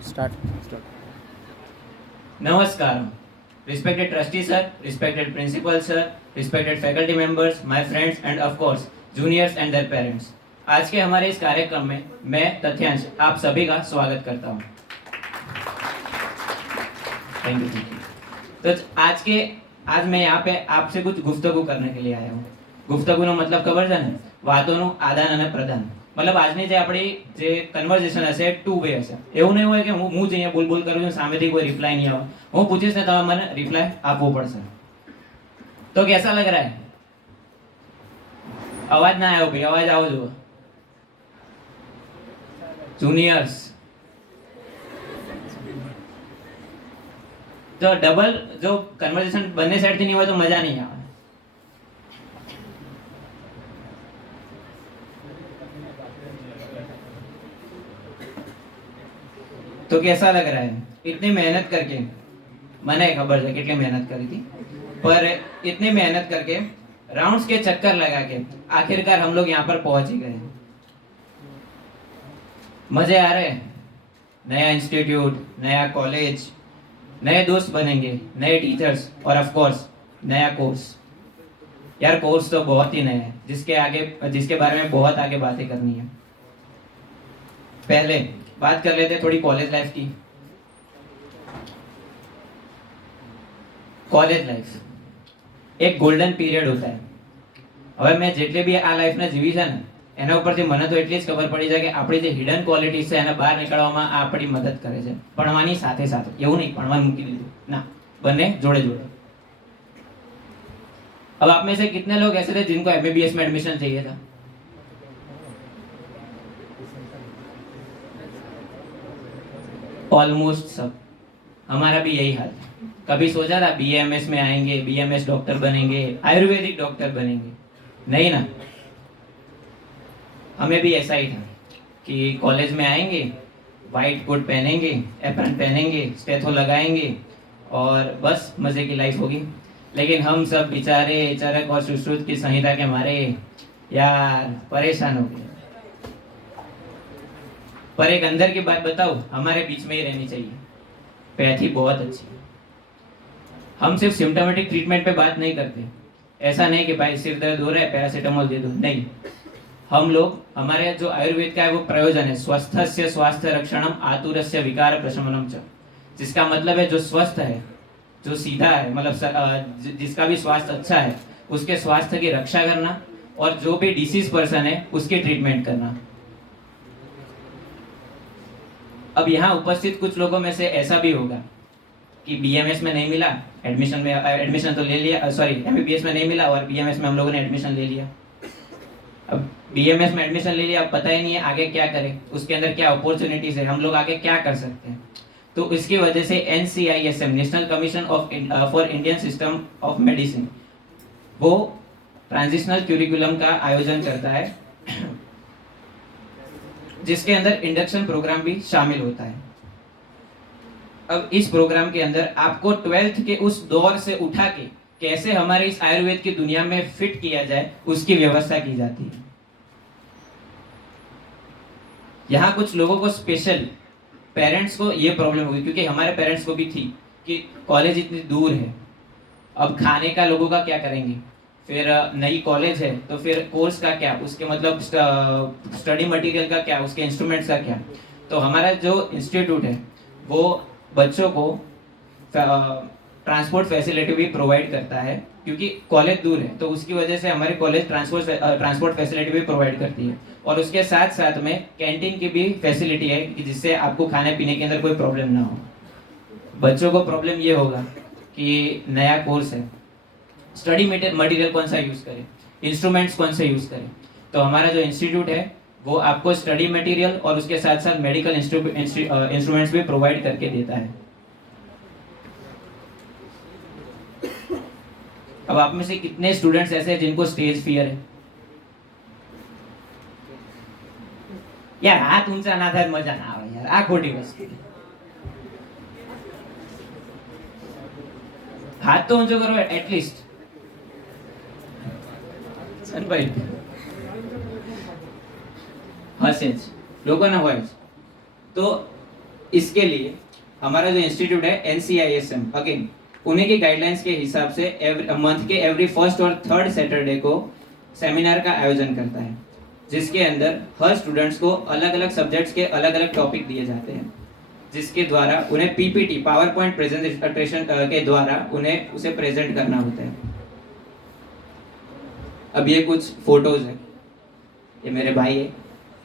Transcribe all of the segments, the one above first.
Start. Namaskaram. Respected trustee sir, respected principal sir, respected faculty members, my friends and of course juniors and their parents. आज के हमारे इस कार्यक्रम में मैं तथ्यांश आप सभी का स्वागत करता हूँ. Thank you. तो आज मैं यहाँ पे आपसे कुछ गुफ्तगू करने के लिए आया हूँ. ગુફ્તગુનો મતલબ ખબર છે ને? વાતોનું આદાન અને પ્રદાન. મતલબ આજની જે આપણી જે કન્વર્ઝેશન હશે ટુ વે હશે. એવું નહીં હોય કે હું જ અહીંયા બોલ કરું છું, સામેથી કોઈ રિપ્લાય નહીં આવે. હું પૂછીશ ને તમે મને રિપ્લાય આપવો પડશે. તો कैसा लग रहा है? અવાજ ના આવ્યો ભાઈ, અવાજ આવો જુઓ. જુનિયર્સ જો ડબલ જો કન્વર્ઝેશન બંને સાઈડ થી નહીં હોય તો મજા નહીં આવે. तो कैसा लग रहा है? इतनी मेहनत करके, मैंने खबर है कितनी मेहनत करी थी, पर इतनी मेहनत करके राउंड्स के चक्कर लगा के आखिरकार हम लोग यहाँ पर पहुंच ही गए. मजे आ रहे हैं? नया इंस्टीट्यूट, नया कॉलेज, नए दोस्त बनेंगे, नए टीचर्स और ऑफ कोर्स नया कोर्स. यार कोर्स तो बहुत ही नया है जिसके बारे में बहुत आगे बातें करनी है. पहले बात कर लेते थोड़ी कॉलेज लाइफ की. कॉलेज लाइफ एक गोल्डन पीरियड होता है. હવે મેં જેટલી બી આ લાઈફને જીવી છે ને એના ઉપરથી મને તો એટલી જ ખબર પડી છે કે આપણી જે હિડન ક્વોલિટીઝ છે એને બહાર નીકળવામાં આ આપણી મદદ કરે છે. ભણવાની સાથે સાથે, એવું નહીં ભણવાનું મૂકી દીધું ના, બંને જોડે જોડે. अब आप में से कितने लोग ऐसे थे जिनको एमबीबीएस में एडमिशन चाहिए था? ऑलमोस्ट सब. हमारा भी यही हाल है. कभी सोचा था बीएमएस में आएंगे, बीएमएस डॉक्टर बनेंगे, आयुर्वेदिक डॉक्टर बनेंगे. नहीं ना, हमें भी ऐसा ही था कि कॉलेज में आएंगे, वाइट कोट पहनेंगे, एप्रन पहनेंगे, स्टेथो लगाएंगे और बस मजे की लाइफ होगी. लेकिन हम सब बेचारे चरक और सुश्रुत की संहिता के मारे यार परेशान हो गए. पर एक अंदर की बात बताओ, हमारे बीच में ही रहनी चाहिए. पैथी बहुत अच्छी है. हम सिर्फ सिम्टोमेटिक ट्रीटमेंट पे बात नहीं करते. ऐसा नहीं कि भाई सिर दर्द हो रहा है पैरासीटामोल दे दो, नहीं. हम लोग, हमारे जो आयुर्वेद का है वो प्रयोजन है स्वस्थस्य स्वास्थ्य रक्षणम आतुरस्य विकार प्रशमनम च. जिसका मतलब है जो स्वस्थ है, जो सीधा है, मतलब जिसका भी स्वास्थ्य अच्छा है उसके स्वास्थ्य की रक्षा करना और जो भी डिसीज पर्सन है उसकी ट्रीटमेंट करना. अब यहाँ उपस्थित कुछ लोगों में से ऐसा भी होगा कि बीएमएस में नहीं मिला, एडमिशन तो ले लिया, सॉरी एमबीबीएस में नहीं मिला और बीएमएस में हम लोगों ने एडमिशन ले लिया. अब बीएमएस में एडमिशन ले लिया, अब पता ही नहीं है आगे क्या करें, उसके अंदर क्या अपॉर्चुनिटीज है, हम लोग आगे क्या कर सकते हैं. तो इसकी वजह से NCISM, national commission for Indian system of medicine, वो ट्रांजिशनल क्यूरिकुलम का आयोजन करता है जिसके अंदर इंडक्शन प्रोग्राम भी शामिल होता है. अब इस प्रोग्राम के अंदर आपको 12th के उस दौर से उठा के कैसे हमारे इस आयुर्वेद की दुनिया में फिट किया जाए उसकी व्यवस्था की जाती है. यहाँ कुछ लोगों को स्पेशल पेरेंट्स को ये प्रॉब्लम हुई, क्योंकि हमारे पेरेंट्स को भी थी कि कॉलेज इतनी दूर है, अब खाने का लोगों का क्या करेंगे, फिर नई कॉलेज है तो फिर कोर्स का क्या, उसके मतलब स्टडी मटेरियल का क्या, उसके इंस्ट्रूमेंट्स का क्या. तो हमारा जो इंस्टीट्यूट है वो बच्चों को ट्रांसपोर्ट फैसिलिटी भी प्रोवाइड करता है, क्योंकि कॉलेज दूर है तो उसकी वजह से हमारी कॉलेज ट्रांसपोर्ट फैसिलिटी भी प्रोवाइड करती है. और उसके साथ साथ में कैंटीन की भी फैसिलिटी है कि जिससे आपको खाने पीने के अंदर कोई प्रॉब्लम ना हो. बच्चों को प्रॉब्लम ये होगा कि नया कोर्स है, स्टडी मटेरियल कौन सा यूज़ करें, इंस्ट्रूमेंट्स कौन से यूज़ करें. तो हमारा जो इंस्टीट्यूट है वो आपको स्टडी मटेरियल और उसके साथ साथ मेडिकल इंस्ट्रूमेंट्स भी प्रोवाइड करके देता है. अब आप में से कितने स्टूडेंट्स ऐसे हैं जिनको स्टेज फियर है? यार हाथ ऊंचा ना થાય મજા ના આવે યાર, આ ખોટી વસ્તુ. હાથ તો ઊંચો કરો એટલીસ્ટ. સનભાઈ હશે જ, લોકોના હોય જ. તો इसके लिए हमारा जो इंस्टीट्यूट है NCISM, अगेन उन्हीं की गाइडलाइंस के हिसाब से मंथ के एवरी फर्स्ट और थर्ड सैटरडे को सेमिनार का आयोजन करता है, जिसके अंदर हर स्टूडेंट्स को अलग अलग सब्जेक्ट्स के अलग अलग टॉपिक दिए जाते हैं, जिसके द्वारा उन्हें PPT पावर पॉइंट प्रेजेंटेशन के द्वारा उन्हें उसे प्रेजेंट करना होता है। अब ये कुछ फोटोज है, ये मेरे भाई है,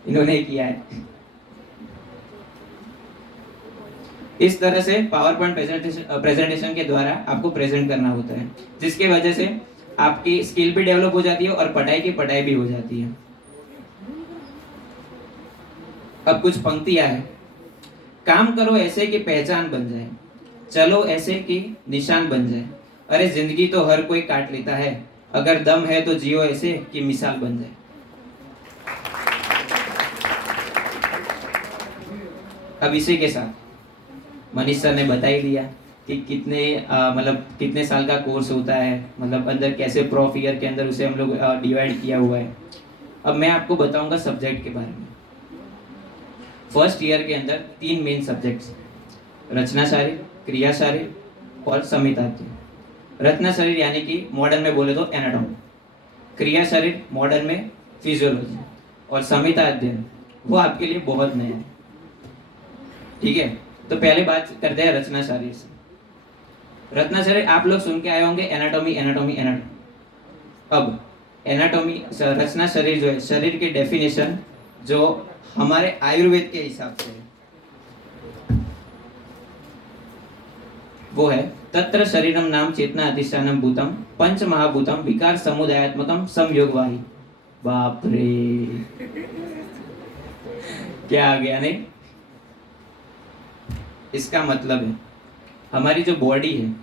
इन्होंने किया है। इस तरह से पावर पॉइंट प्रेजेंटेशन के द्वारा आपको प्रेजेंट करना होता है, जिसके वजह से आपकी स्किल भी डेवलप हो जाती है और पढ़ाई की पढ़ाई भी हो जाती है। अब कुछ पंक्तियां हैं। काम करो ऐसे कि पहचान बन जाए, चलो ऐसे कि निशान बन जाए, अरे जिंदगी तो हर कोई काट लेता है, अगर दम है तो जियो ऐसे कि मिसाल बन जाए। अब इसी के साथ मनीष सर ने बता ही दिया कि कितने मतलब कितने साल का कोर्स होता है, मतलब अंदर कैसे प्रॉफ ईयर के अंदर उसे हम लोग डिवाइड किया हुआ है। अब मैं आपको बताऊंगा सब्जेक्ट के बारे में। फर्स्ट ईयर के अंदर 3 मेन सब्जेक्ट्स, रचना शरीर, क्रिया शरीर और संहिताध्याय। रचना शरीर यानी कि मॉडर्न में बोले तो एनाटॉमी, क्रिया शरीर मॉडर्न में फिजियोलॉजी, और संहिता अध्ययन वो आपके लिए बहुत नया है। ठीक है, तो पहले बात करते हैं रचना शरीर से। रचना शरीर आप लोग सुन के आए होंगे एनाटॉमी एनाटॉमी एनाटॉमी। अब एनाटॉमी रचना शरीर जो है, शरीर की डेफिनेशन जो हमारे आयुर्वेद के हिसाब से है, वो है तत्र शरीरम नाम चेतना अधिष्ठानम भूतम पंच महाभूतम विकार समुदायात्मकम संयोगवाही। बाप रे, क्या आ गया नहीं? इसका मतलब है हमारी जो बॉडी है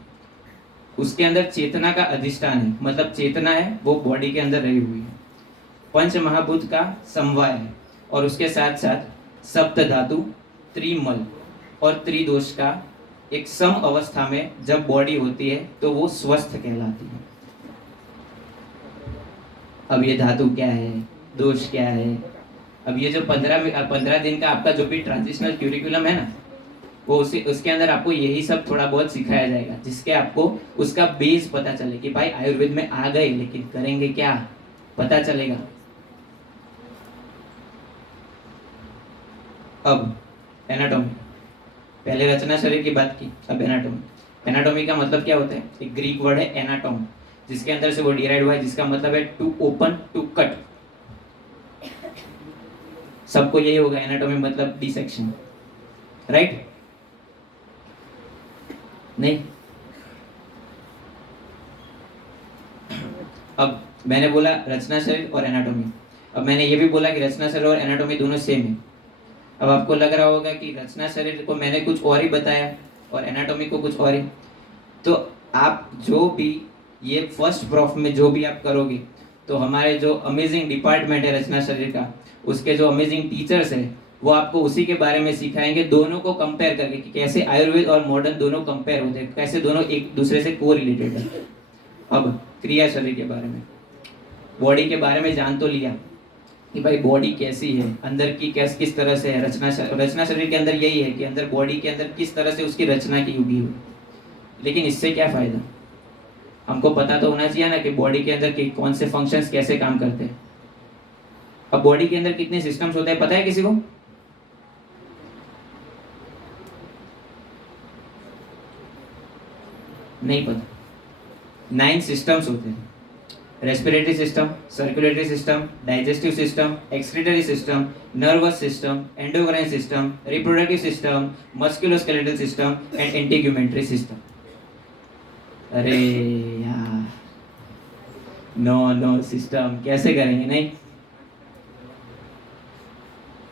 उसके अंदर चेतना का अधिष्ठान है, मतलब चेतना है वो बॉडी के अंदर रही हुई है। पंच महाभूत का समवाय है और उसके साथ साथ सप्त धातु, त्रिमल और त्रिदोष का एक सम अवस्था में जब बॉडी होती है तो वो स्वस्थ कहलाती है। अब ये धातु क्या है, दोष क्या है? अब ये जो 15 दिन का आपका जो भी ट्रांजिशनल क्यूरिकुलम है ना, वो उसके अंदर आपको यही सब थोड़ा बहुत सिखाया जाएगा, जिसके आपको उसका बेस पता चले कि भाई आयुर्वेद में आ गए लेकिन करेंगे क्या, पता चलेगा। अब एनाटॉमी, पहले रचना शरीर की बात की, अब एनाटॉमी। एनाटॉमी का मतलब क्या होता है? एक ग्रीक वर्ड है एनाटॉम, जिसके अंदर से वो डिराइव हुआ है, जिसका मतलब है टू ओपन, टू कट। सबको यही होगा, एनाटॉमी मतलब डिसेक्शन, राइट? नहीं? अब मैंने बोला रचना शरीर और एनाटॉमी, अब मैंने ये भी बोला कि रचना शरीर और एनाटॉमी दोनों सेम है। अब आपको लग रहा होगा कि रचना शरीर को मैंने कुछ और ही बताया और एनाटॉमी को कुछ और ही, तो आप जो भी ये फर्स्ट प्रॉफ में जो भी आप करोगे, तो हमारे जो अमेजिंग डिपार्टमेंट है रचना शरीर का, उसके जो अमेजिंग टीचर्स हैं वो आपको उसी के बारे में सिखाएंगे, दोनों को कंपेयर करके कि कैसे आयुर्वेद और मॉडर्न दोनों कंपेयर होते हैं, कैसे दोनों एक दूसरे से को रिलेटेड है। अब क्रिया शरीर के बारे में, बॉडी के बारे में जान तो लिया कि भाई बॉडी कैसी है, अंदर की किस तरह से है। रचना शरीर के अंदर यही है कि अंदर बॉडी के अंदर किस तरह से उसकी रचना की होगी। लेकिन इससे क्या फायदा? हमको पता तो होना चाहिए ना कि बॉडी के अंदर कौन से फंक्शंस कैसे काम करते हैं। अब बॉडी के अंदर कितने सिस्टम्स होते हैं पता है किसी को? नहीं पता। 9 सिस्टम्स होते हैं। Respiratory system, circulatory system, digestive system, excretory system, nervous system, endocrine system, reproductive system, musculoskeletal system and integumentary system. अरे यार, नो सिस्टम कैसे करेंगे? नहीं,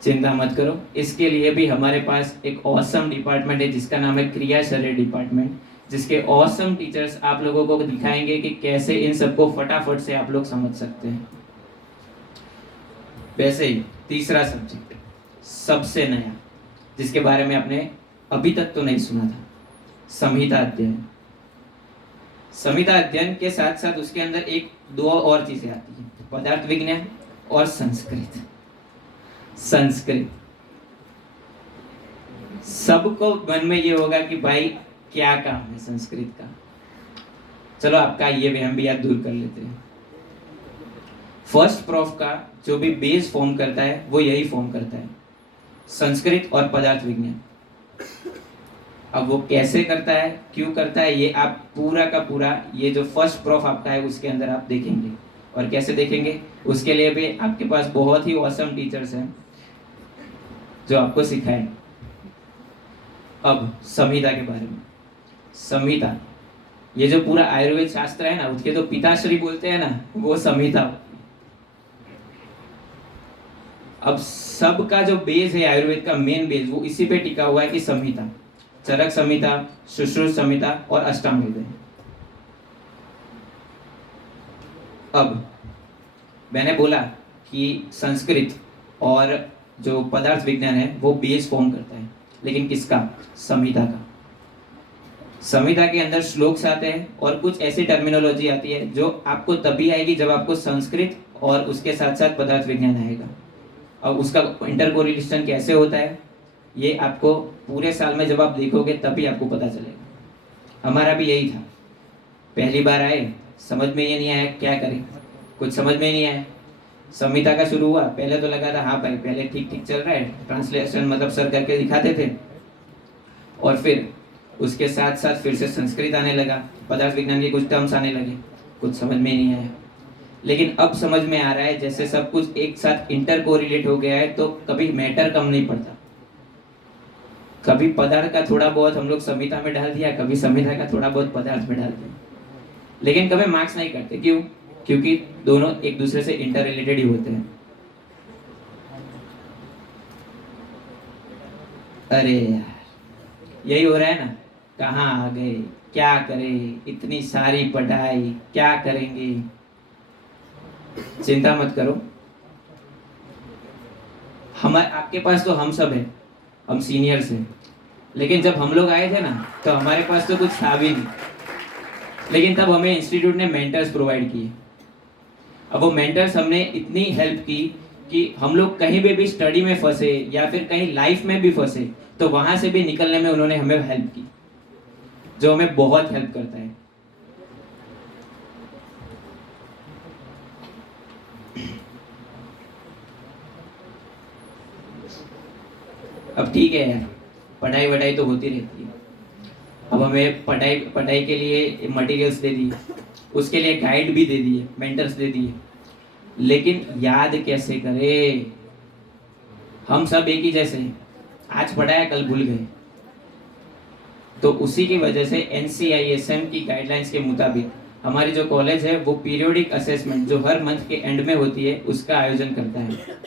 चिंता मत करो, इसके लिए भी हमारे पास एक ऑसम डिपार्टमेंट है जिसका नाम है क्रिया शरीर डिपार्टमेंट, जिसके ऑसम टीचर्स आप लोगों को दिखाएंगे कि कैसे इन सबको फटाफट से आप लोग समझ सकते हैं। वैसे ही तीसरा सब्जेक्ट सबसे नया, जिसके बारे में आपने अभी तक तो नहीं सुना था, संहिता अध्ययन। संहिता अध्ययन के साथ साथ उसके अंदर एक दो और चीजें आती हैं, पदार्थ विज्ञान और संस्कृत। सबको मन में ये होगा कि भाई क्या काम है संस्कृत का। चलो आपका ये वहम भी आप दूर कर लेते हैं। फर्स्ट प्रॉफ का जो भी बेस फॉर्म करता है वो यही फॉर्म करता है, संस्कृत और पदार्थ विज्ञान। अब वो कैसे करता है, क्यों करता है, ये आप पूरा का पूरा ये जो फर्स्ट प्रॉफ आपका है उसके अंदर आप देखेंगे। और कैसे देखेंगे, उसके लिए भी आपके पास बहुत ही ऑसम टीचर्स हैं जो आपको सिखाएं। अब संहिता के बारे में, संहिता ये जो पूरा आयुर्वेद शास्त्र है ना, उसके जो पिताश्री बोलते हैं ना, वो संहिता। अब सबका जो बेस है आयुर्वेद का मेन बेस वो इसी पे टिका हुआ है कि संहिता, चरक संहिता, सुश्रुत संहिता और अष्टांग हृदय। अब मैंने बोला कि संस्कृत और जो पदार्थ विज्ञान है वो बेस फॉर्म करता है, लेकिन किसका, संहिता का। संहिता के अंदर श्लोक्स आते हैं और कुछ ऐसी टर्मिनोलॉजी आती है जो आपको तभी आएगी जब आपको संस्कृत और उसके साथ साथ पदार्थ विज्ञान आएगा। और उसका इंटर कोरिलेशन कैसे होता है ये आपको पूरे साल में जब आप देखोगे तभी आपको पता चलेगा। हमारा भी यही था, पहली बार आए, समझ में ये नहीं आया क्या करें, कुछ समझ में नहीं आया। संहिता का शुरू हुआ, पहले तो लगा था हाँ भाई पहले ठीक ठीक चल रहा है, ट्रांसलेशन मतलब सर करके दिखाते थे, और फिर उसके साथ साथ फिर से संस्कृत आने लगा, पदार्थ विज्ञान के कुछ टर्म्स आने लगे, कुछ समझ में नहीं आया। लेकिन अब समझ में आ रहा है जैसे सब कुछ एक साथ इंटर कोरिलेट हो गया है, तो कभी मैटर कम नहीं पड़ता। कभी पदार्थ का थोड़ा बहुत हम लोग संहिता में डाल दिया, कभी संहिता का थोड़ा बहुत पदार्थ में डाल दिया, लेकिन कभी मार्क्स नहीं करते। क्यों? क्योंकि दोनों एक दूसरे से इंटर रिलेटेड ही होते हैं। अरे यार यही हो रहा है ना, कहाँ आ गए, क्या करें, इतनी सारी पढ़ाई क्या करेंगे। चिंता मत करो, आपके पास तो हम सब है, हम सीनियर्स हैं, लेकिन जब हम लोग आए थे ना तो हमारे पास तो कुछ था भी नहीं, लेकिन तब हमें इंस्टीट्यूट ने मेंटर्स प्रोवाइड किए। अब वो मेंटर्स हमने इतनी हेल्प की कि हम लोग कहीं भी स्टडी में फंसे या फिर कहीं लाइफ में भी फंसे तो वहां से भी निकलने में उन्होंने हमें हेल्प की, जो हमें बहुत हेल्प करता है। अब ठीक है यार, पढ़ाई वढ़ाई तो होती रहती है। अब हमें पढ़ाई के लिए मटेरियल्स दे दिए, उसके लिए गाइड भी दे दिए, मेंटर्स दे दिए, लेकिन याद कैसे करें। हम सब एक ही जैसे हैं, आज पढ़ाया कल भूल गए। तो उसी की वजह से NCISM की गाइडलाइंस के मुताबिक हमारी जो कॉलेज है वो पीरियोडिक असेसमेंट जो हर मंथ के एंड में होती है उसका आयोजन करता है।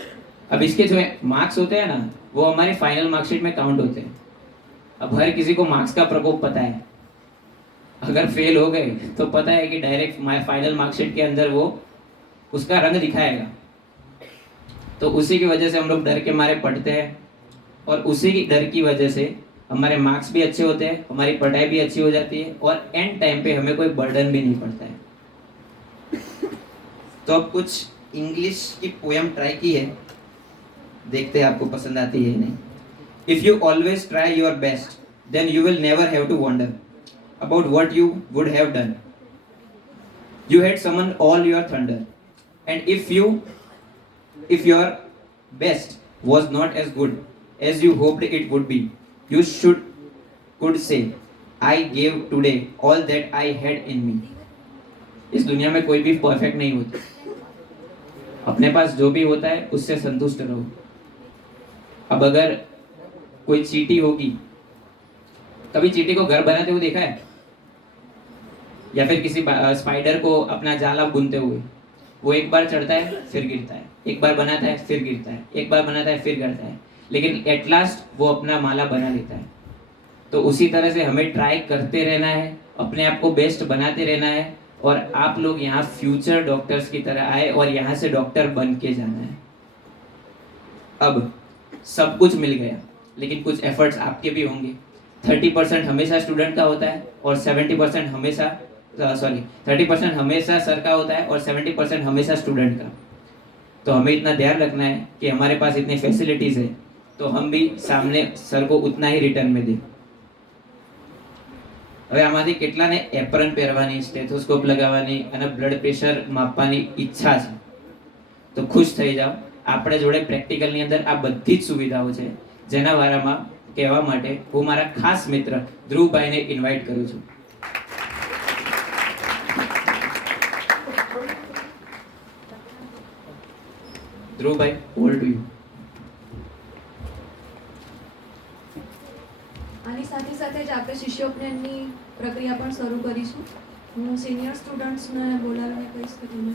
अब इसके जो मार्क्स होते हैं ना वो हमारे फाइनल मार्कशीट में काउंट होते हैं। अब हर किसी को मार्क्स का प्रकोप पता है, अगर फेल हो गए तो पता है कि डायरेक्ट फाइनल मार्कशीट के अंदर वो उसका रंग दिखाएगा। तो उसी की वजह से हम लोग डर के मारे पढ़ते हैं, और उसी की डर की वजह से हमारे मार्क्स भी अच्छे होते हैं, हमारी पढ़ाई भी अच्छी हो जाती है, और एंड टाइम पे हमें कोई बर्डन भी नहीं पड़ता है। तो अब कुछ इंग्लिश की पोएम ट्राई की है, देखते हैं आपको पसंद आती है नहीं। If you always try your best then you will never have to wonder about what you would have done. You had summon all your thunder and if your best was not as good as you hoped it would be, you could say I gave today all that I had in me. इस दुनिया में कोई भी perfect नहीं होता, अपने पास जो भी होता है उससे संतुष्ट रहो। अब अगर कोई चींटी होगी, कभी चींटी को घर बनाते हुए देखा है, या फिर किसी स्पाइडर को अपना जाला बुनते हुए? वो एक बार चढ़ता है फिर गिरता है, एक बार बनाता है फिर गिरता है, एक बार बनाता है फिर गिरता है, लेकिन एट लास्ट वो अपना माला बना लेता है। तो उसी तरह से हमें ट्राई करते रहना है, अपने आप को बेस्ट बनाते रहना है, और आप लोग यहाँ फ्यूचर डॉक्टर्स की तरह आए और यहाँ से डॉक्टर बन के जाना है। अब सब कुछ मिल गया, लेकिन कुछ एफर्ट्स आपके भी होंगे। 30% हमेशा स्टूडेंट का होता है और 70% हमेशा 30% हमेशा सर का होता है और 70% हमेशा स्टूडेंट का। तो हमें इतना ध्यान रखना है कि हमारे पास इतनी फैसिलिटीज़ है, तो हम भी सामने सर को उतना ही रिटर्न में दें. હવે આમાંથી કેટલાને એપ્રન પહેરવાની, સ્ટેથોસ્કોપ લગાવવાની અને બ્લડ પ્રેશર માપવાની ઈચ્છા છે? તો ખુશ થઈ જાઓ, આપણે જોડે પ્રેક્ટિકલની અંદર આ બધી જ સુવિધાઓ છે, જેના બારામાં કહેવા માટે હું મારા ખાસ મિત્ર ધ્રુવભાઈને ઇન્વાઇટ કરું છું. ધ્રુવભાઈ, ઓવર ટુ યુ. આની સાથે સાથે જ આપણે શિષ્યોપનયનની પ્રક્રિયા પણ શરૂ કરીશું. હું સિનિયર સ્ટુડન્ટ્સને બોલાવીને કહીશ કે તમે